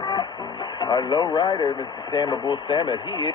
time. Our low rider, Mr. Sam Abul Sam, he is.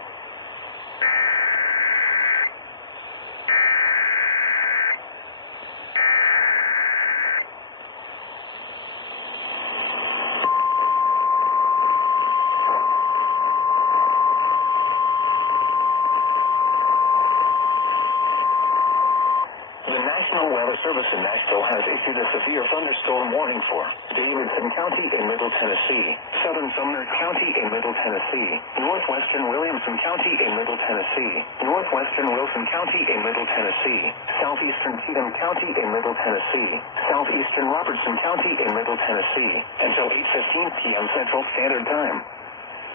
The National Weather Service in Nashville has issued a severe thunderstorm warning for Davidson County in Middle Tennessee, Southern Sumner County in Middle Tennessee, Northwestern Williamson County in Middle Tennessee, Northwestern Wilson County in Middle Tennessee, Southeastern Cheatham County in Middle Tennessee, Southeastern Robertson County in Middle Tennessee, until 8:15 p.m. Central Standard Time.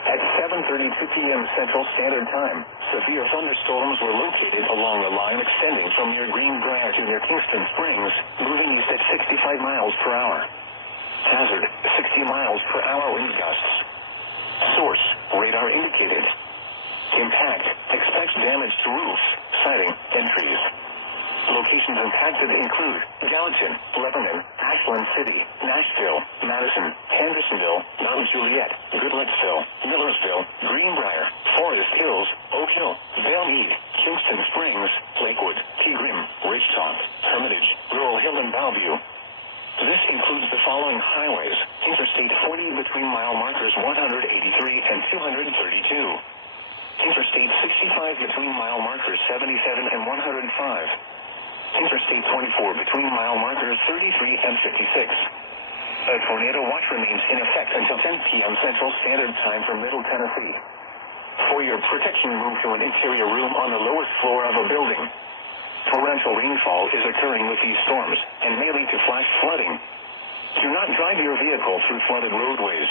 At 7:32 p.m. Central Standard Time, severe thunderstorms were located along a line extending from near Greenbrier to near Kingston Springs, moving east at 65 miles per hour. Hazard, 60 miles per hour wind gusts. Source, radar indicated. Impact, expect damage to roofs, siding, and trees. Locations impacted include Gallatin, Lebanon, Ashland City, Nashville, Madison, Hendersonville, Mount Juliet, Goodlettsville, Millersville, Greenbrier, Forest Hills, Oak Hill, Belle Meade, Kingston Springs, Lakewood, Pegram, Ridgetop, Hermitage, Rural Hill, and Bellevue. This includes the following highways: Interstate 40 between mile markers 183 and 232. Interstate 65 between mile markers 77 and 105. Interstate 24 between mile markers 33 and 56. A tornado watch remains in effect until 10 p.m. Central Standard Time for Middle Tennessee. For your protection, move to an interior room on the lowest floor of a building. Torrential rainfall is occurring with these storms and may lead to flash flooding. Do not drive your vehicle through flooded roadways.